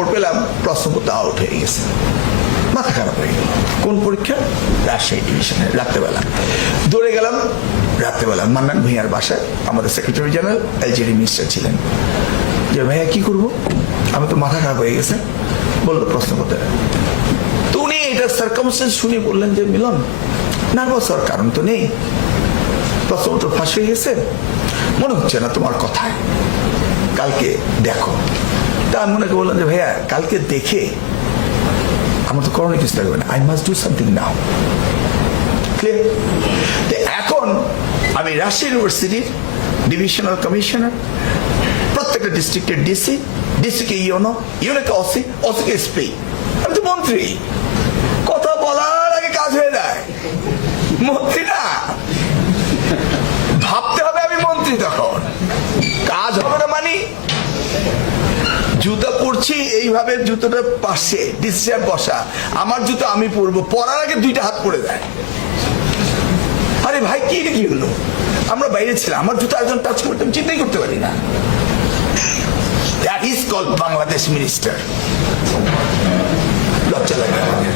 খবর পেলাম প্রশ্নপত্র আউট হয়ে গেছে, মাথা খারাপ হয়ে গেল। কোন পরীক্ষা? রাজশাহী ডিভিশনে। রাত্রেবেলা দৌড়ে গেলাম, রাত্রেবেলা মান্নান ভূঁইয়ার বাসায়, আমাদের সেক্রেটারি জেনারেল এলজিডি মিনিস্টার ছিলেন, যে ভাইয়া কি করবো, আমি তো মাথা খারাপ হয়ে গেছে। বললো প্রশ্নপত্র। তো উনি এটা সার্কামস্টেন্স শুনে বললেন যে মিলন নার্ভাস হওয়ার কারণ তো নেই, প্রশ্নপত্র ফাঁস হয়ে গেছে, মনে হচ্ছে না তোমার কথায়, কালকে দেখো। তা আমি ওনাকে বললাম যে ভাইয়া কালকে দেখে আমার তো করোনা কিছু লাগবে না, I must do something now. Clear? তো এখন আমি রাজশাহী ইউনিভার্সিটির ডিভিশনাল কমিশনার, প্রত্যেকটা ডিস্ট্রিক্টের ডিসি, ডিসিকে ইউনো, ইউনোকে অসি, অসিকে এসপি, আমি তো মন্ত্রী। কথা বলার আগে কাজ হয়ে যায়, মন্ত্রী না, ভাবতে হবে আমি মন্ত্রী, তখন কাজ হবে না। মানে জুতা পরছি এইভাবে, জুতোটা পাশে ডিসিশন বসা, আমার জুতো আমি পরবো, পরার আগে দুইটা হাত পড়ে যায়। আরে ভাই কি কি হলো, আমরা বাইরে ছিলাম, আমার জুতো একজন টাচ করতে আমি চিন্তাই করতে পারি না। That is called Bangladesh minister. লজ্জা লাগে আমাদের।